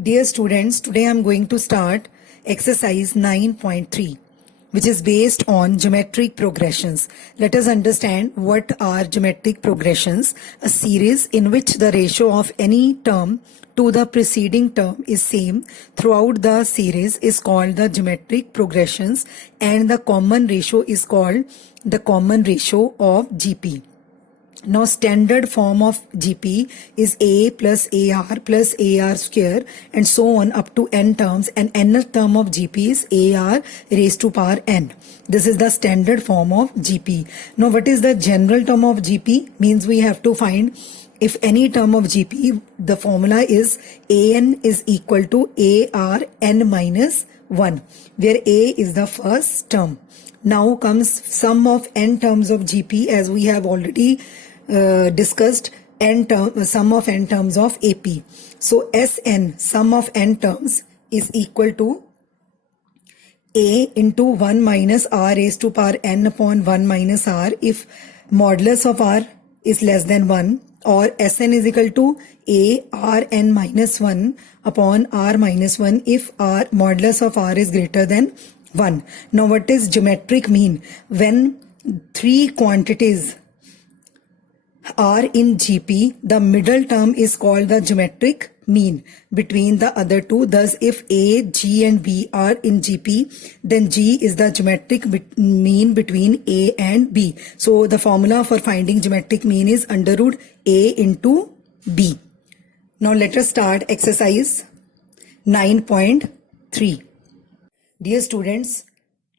Dear students, today I am going to start exercise 9.3, which is based on geometric progressions. Let us understand what are geometric progressions. A series in which the ratio of any term to the preceding term is same throughout the series is called the geometric progressions, and the common ratio is called the common ratio of GP. Now, standard form of GP is A plus AR plus AR square and so on up to n terms, and nth term of GP is AR raised to power n. This is the standard form of GP. Now, what is the general term of GP? Means we have to find if any term of GP, the formula is AN is equal to AR n minus 1, where A is the first term. Now comes sum of n terms of GP, as we have already discussed sum of n terms of AP. So Sn, sum of n terms, is equal to A into 1 minus R raised to power n upon 1 minus R if modulus of R is less than 1, or Sn is equal to A Rn minus 1 upon R minus 1 if R modulus of R is greater than 1. Now, what is geometric mean? When three quantities are in GP, the middle term is called the geometric mean between the other two. Thus, if A, G and B are in GP, then G is the geometric mean between A and B. So, the formula for finding geometric mean is under root A into B. Now, let us start exercise 9.3. Dear students,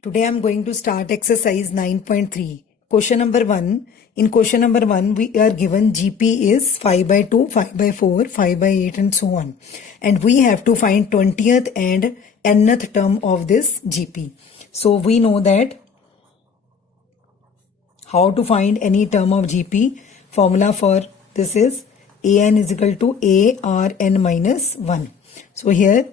today I am going to start exercise 9.3. Question number 1. In question number 1, we are given GP is 5 by 2, 5 by 4, 5 by 8 and so on. And we have to find 20th and nth term of this GP. So we know that how to find any term of GP. Formula for this is AN is equal to ARN minus 1. So here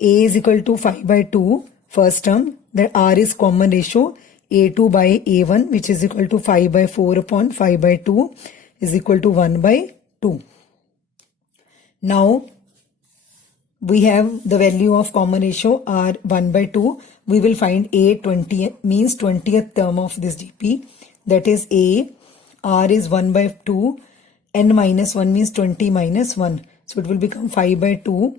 A is equal to 5 by 2, first term, then R is common ratio, A2 by A1, which is equal to 5 by 4 upon 5 by 2 is equal to 1 by 2. Now, we have the value of common ratio R 1 by 2. We will find A 20 means 20th term of this GP. That is A, R is 1 by 2, N minus 1 means 20 minus 1. So, it will become 5 by 2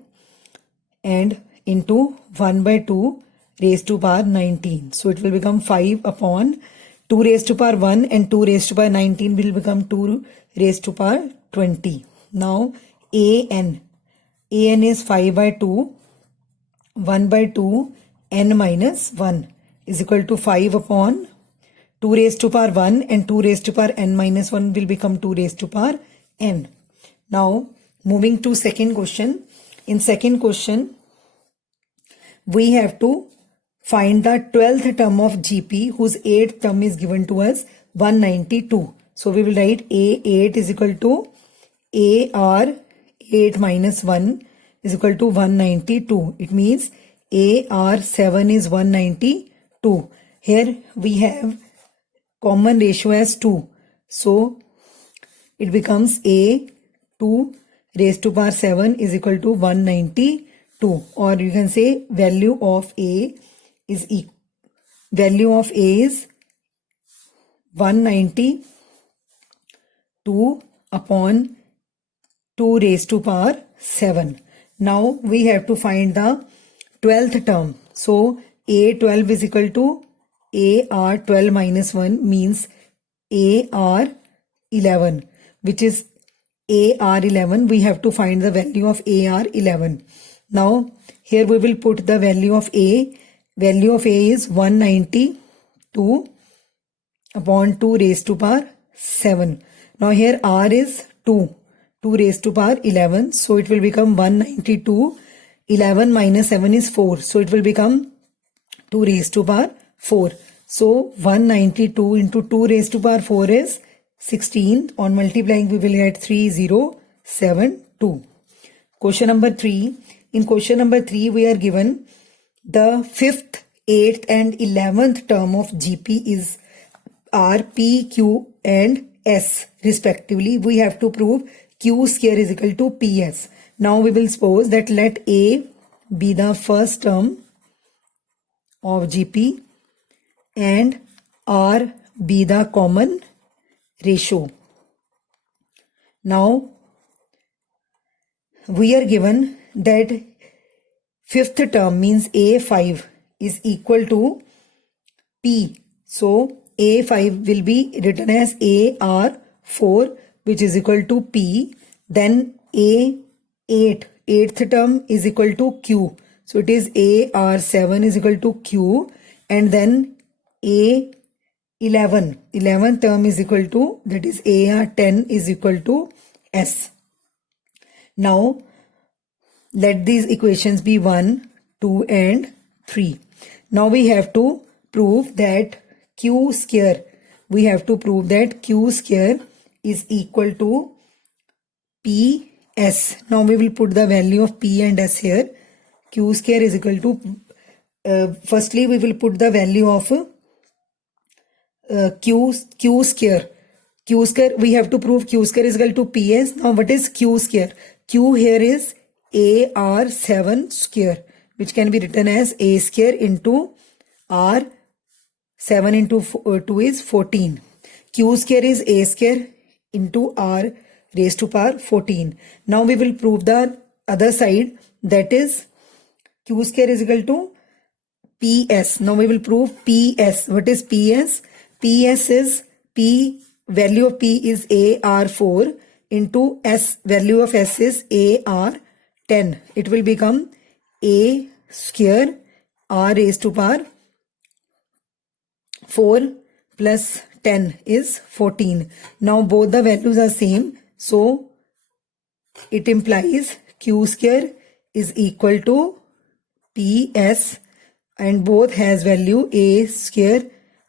and into 1 by 2 raised to power 19. So it will become 5 upon 2 raised to power 1 and 2 raised to power 19 will become 2 raised to power 20. Now AN is 5 by 2, 1 by 2, N minus 1 is equal to 5 upon 2 raised to power 1 and 2 raised to power N minus 1 will become 2 raised to power N. Now moving to second question. In second question, we have to find the 12th term of GP whose 8th term is given to us 192. So we will write A8 is equal to AR 8 minus 1 is equal to 192. It means AR7 is 192. Here we have common ratio as 2. So it becomes A2 raised to power 7 is equal to 192, or you can say value of A is 192 upon 2 raised to power 7. Now we have to find the 12th term. So A12 is equal to AR12 minus 1 means AR11, which is AR11. We have to find the value of AR11. Now here we will put the value of A. Value of A is 192 upon 2 raised to power 7. Now here R is 2 raised to power 11. So it will become 192. 11 minus 7 is 4. So it will become 2 raised to power 4. So 192 into 2 raised to power 4 is 16. On multiplying we will get 3072. Question number 3. In question number 3 we are given the 5th, 8th and 11th term of GP is R, P, Q and S respectively. We have to prove Q square is equal to PS. Now we will suppose that let A be the first term of GP and R be the common ratio. Now we are given that fifth term means A5 is equal to P. So A5 will be written as AR4, which is equal to P. Then A8, eighth term is equal to Q. So it is AR7 is equal to Q. And then A11, 11th term is equal to, that is AR10 is equal to S. Now let these equations be 1, 2 and 3. Now we have to prove that Q square. We have to prove that Q square is equal to PS. Now we will put the value of P and S here. Q square is equal to, firstly we will put the value of Q square. Q square, we have to prove Q square is equal to PS. Now what is Q square? Q here is AR7 square, which can be written as A square into R. 7 into 2 is 14. Q square is A square into R raised to power 14. Now we will prove the other side, that is Q square is equal to PS. Now we will prove PS. What is PS? PS is P, value of P is AR4 into S, value of S is AR10. It will become A square R raised to power 4 plus 10 is 14. Now both the values are same. So it implies Q square is equal to PS and both has value A square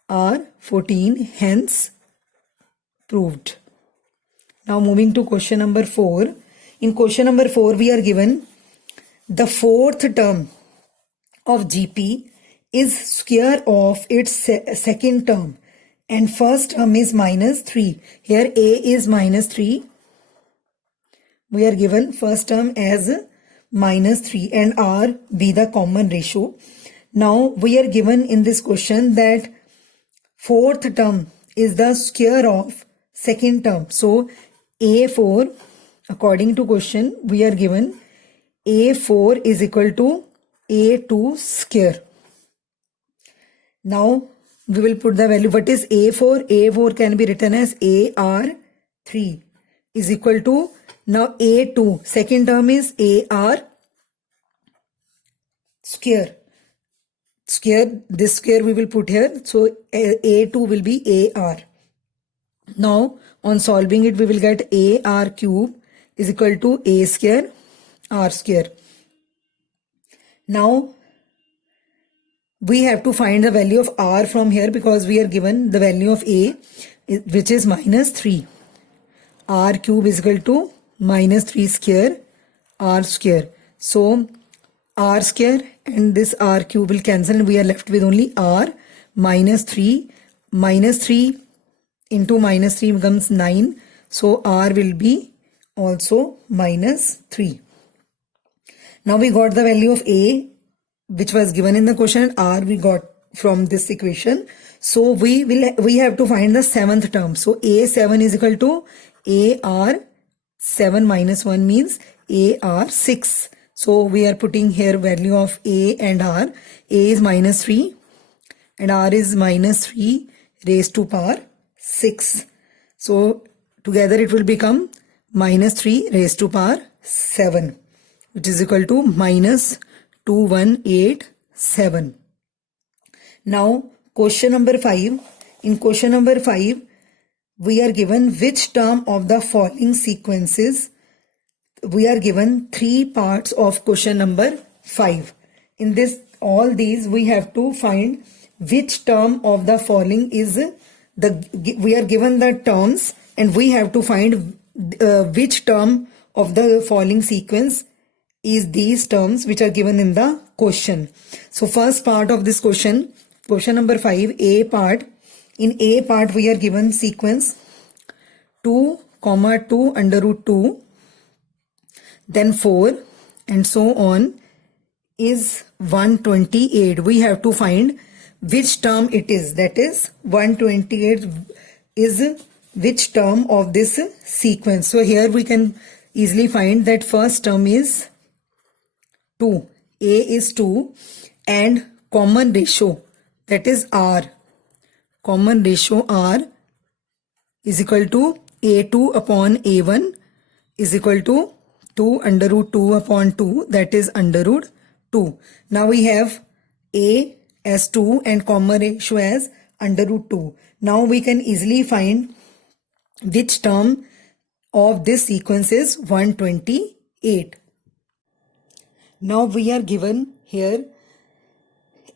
R 14, hence proved. Now moving to question number 4. In question number 4 we are given the fourth term of GP is square of its second term and first term is minus 3. Here A is minus 3. We are given first term as minus 3 and R be the common ratio. Now we are given in this question that fourth term is the square of second term. So A4, according to question, we are given A4 is equal to A2 square. Now we will put the value. What is A4? A4 can be written as AR3 is equal to, now A2, second term is AR square. This square we will put here. So A2 will be AR. Now on solving it we will get AR cube is equal to A square R square. Now we have to find the value of R from here because we are given the value of A, which is minus 3. R cube is equal to minus 3 square R square. So R square and this R cube will cancel and we are left with only R. Minus 3 into minus 3 becomes 9. So R will be also minus 3. Now we got the value of A, which was given in the question, and R we got from this equation. So we have to find the seventh term. So A7 is equal to AR7 minus 1 means AR6. So we are putting here value of A and R. A is minus 3 and R is minus 3 raised to power 6. So together it will become minus 3 raised to power 7, which is equal to minus 2187. Now question number 5. In question number 5 we are given which term of the following sequences. We are given 3 parts of question number 5. In this, all these we have to find which term of the following is we are given the terms and we have to find which term of the following sequence is these terms which are given in the question. So first part of this question number 5, A part. In A part we are given sequence 2, 2 under root 2. then 4, and so on, is 128. We have to find which term it is. That is 128 is which term of this sequence. So here we can easily find that first term is 2. A is 2 and common ratio, that is R. Common ratio R is equal to A2 upon A1 is equal to 2 under root 2 upon 2, that is under root 2. Now we have A as 2 and common ratio as under root 2. Now we can easily find which term of this sequence is 128. Now we are given here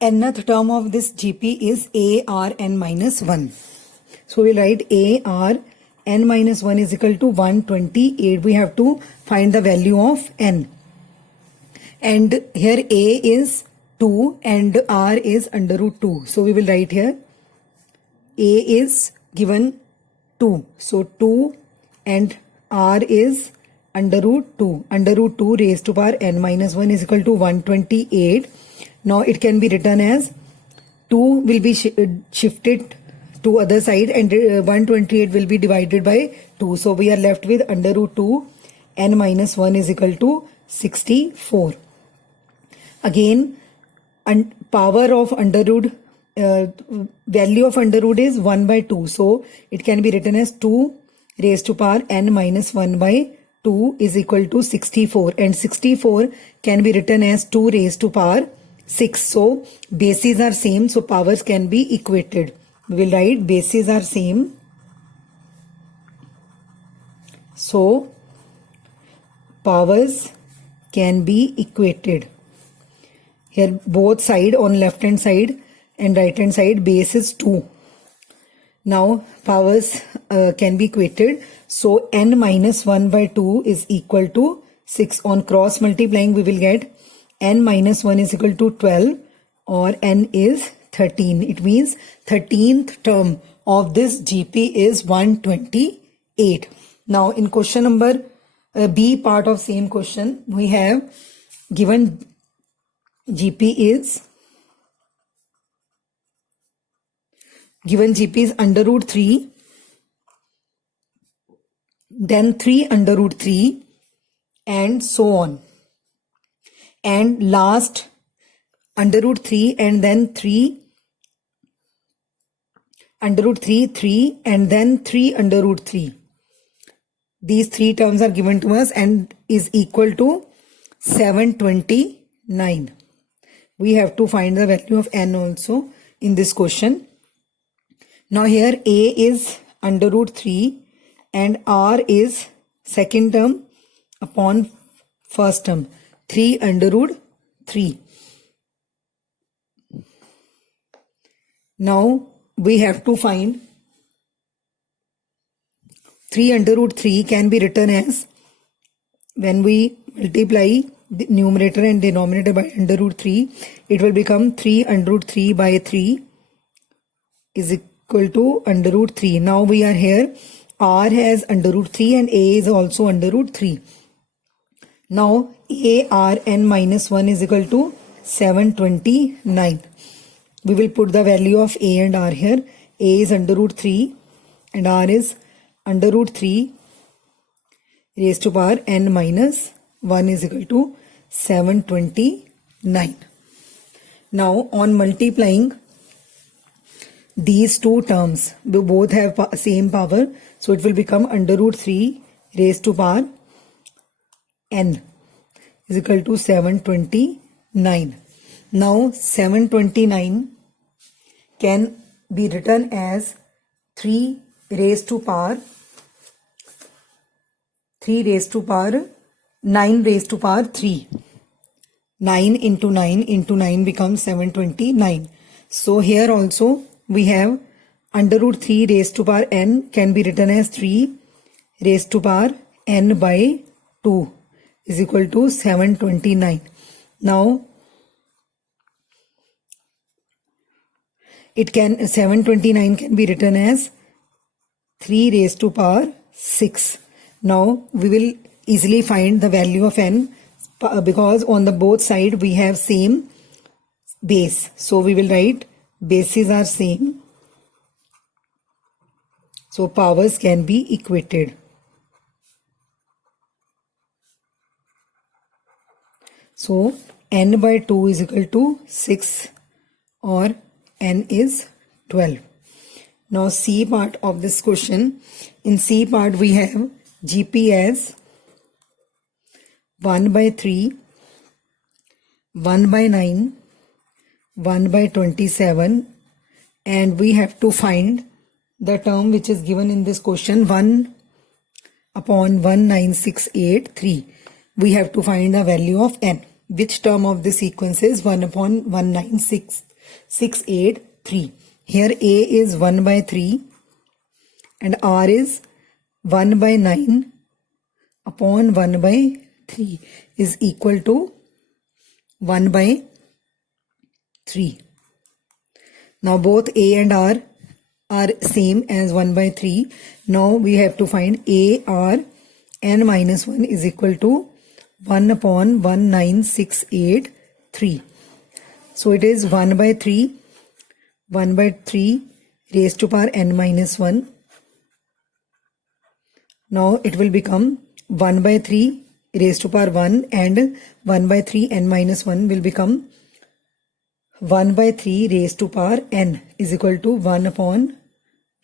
nth term of this GP is ARn minus 1. So we'll write ARn minus 1 is equal to 128. We have to find the value of n. And here A is 2 and R is under root 2. So we will write here A is given 2. So 2 and R is under root 2. Under root 2 raised to power n minus 1 is equal to 128. Now it can be written as 2 will be shifted to other side and 128 will be divided by 2. So we are left with under root 2 n minus 1 is equal to 64. Again, power of under root, value of under root is 1 by 2. So it can be written as 2 raised to power n minus 1 by 2 is equal to 64. And 64 can be written as 2 raised to power 6. So bases are same, so powers can be equated. We will write bases are same. So powers can be equated. Here both side on left hand side and right hand side base is 2. Now powers can be equated. So n minus 1 by 2 is equal to 6. On cross multiplying we will get n minus 1 is equal to 12 or n is 13. It means 13th term of this GP is 128. Now in question number B part of same question, we have given GP is under root 3, then 3 under root 3 and so on. And last under root 3 and then 3 under root 3, 3 and then 3 under root 3. These three terms are given to us and is equal to 729. We have to find the value of n also in this question. Now here A is under root 3 and R is second term upon first term, 3 under root 3. Now we have to find 3 under root 3 can be written as, when we multiply the numerator and denominator by under root 3, it will become 3 under root 3 by 3 is equal to under root 3. Now we are here, R has under root 3 and A is also under root 3. Now ARn minus 1 is equal to 729. We will put the value of A and R here. A is under root 3 and R is under root 3 raised to power n minus 1 is equal to 729. Now on multiplying these two terms, we both have same power, so it will become under root 3 raised to power n is equal to 729. Now 729 can be written as 3 raised to power 9 raised to power 3. 9 into 9 becomes 729. So here also we have under root 3 raised to power n can be written as 3 raised to power n by 2 is equal to 729. Now 729 can be written as 3 raised to power 6. Now we will easily find the value of n because on the both side we have same base. So we will write bases are same. So powers can be equated. So n by 2 is equal to 6 or n is 12. Now C part of this question. In C part we have GP as 1 by 3, 1 by 9, 1 by 27, and we have to find the term which is given in this question, 1 upon 19683. We have to find the value of n. Which term of the sequence is 1 upon 19683? Here A is 1 by 3 and R is 1 by 9 upon 1 by 3 is equal to 1 by 3. Now both A and R are same as 1 by 3. Now we have to find A, R, n minus 1 is equal to 1 upon 19683. So it is 1 by 3 raised to power n minus 1. Now it will become 1 by 3 raised to power 1 and 1 by 3 n minus 1 will become 1 by 3 raised to power n is equal to 1 upon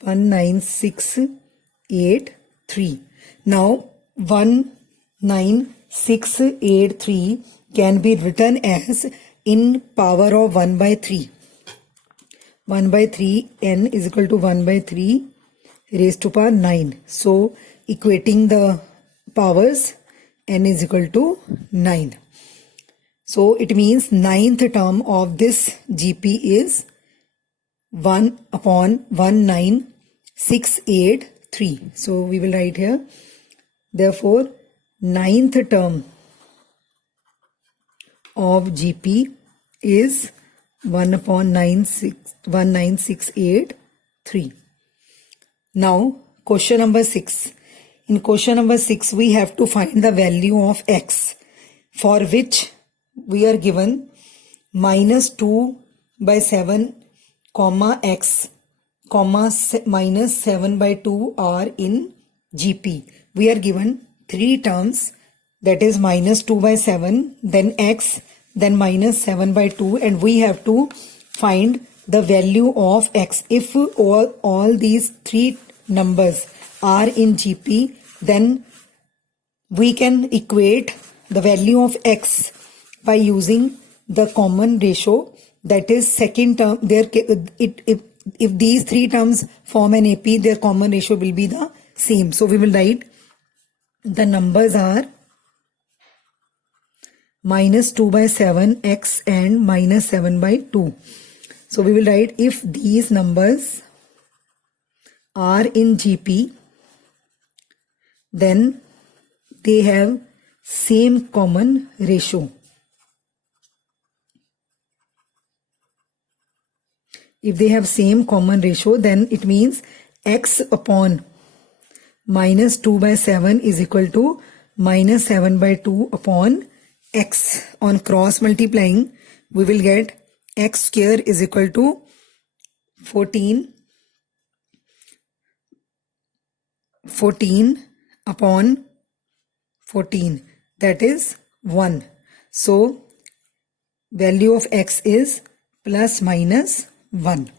19683. Now 19683 can be written as in power of 1 by 3. 1 by 3 n is equal to 1 by 3 raised to power 9. So equating the powers, n is equal to 9. So it means ninth term of this GP is 1 upon 19683. So we will write here, therefore ninth term of GP is 1 upon 19683. Now question number 6. In question number 6 we have to find the value of x, for which we are given minus 2 by 7 comma x comma minus 7 by 2 are in GP. We are given three terms, that is minus 2 by 7, then x, then minus 7 by 2, and we have to find the value of x. If all these three numbers are in GP, then we can equate the value of x by using the common ratio, that is second term. If these three terms form an AP, their common ratio will be the same. So we will write the numbers are minus 2 by 7 x and minus 7 by 2. So we will write if these numbers are in GP, then they have same common ratio. If they have same common ratio, then it means x upon minus 2 by 7 is equal to minus 7 by 2 upon x. On cross multiplying, we will get x square is equal to 14 upon 14, that is 1. So value of x is plus minus 1.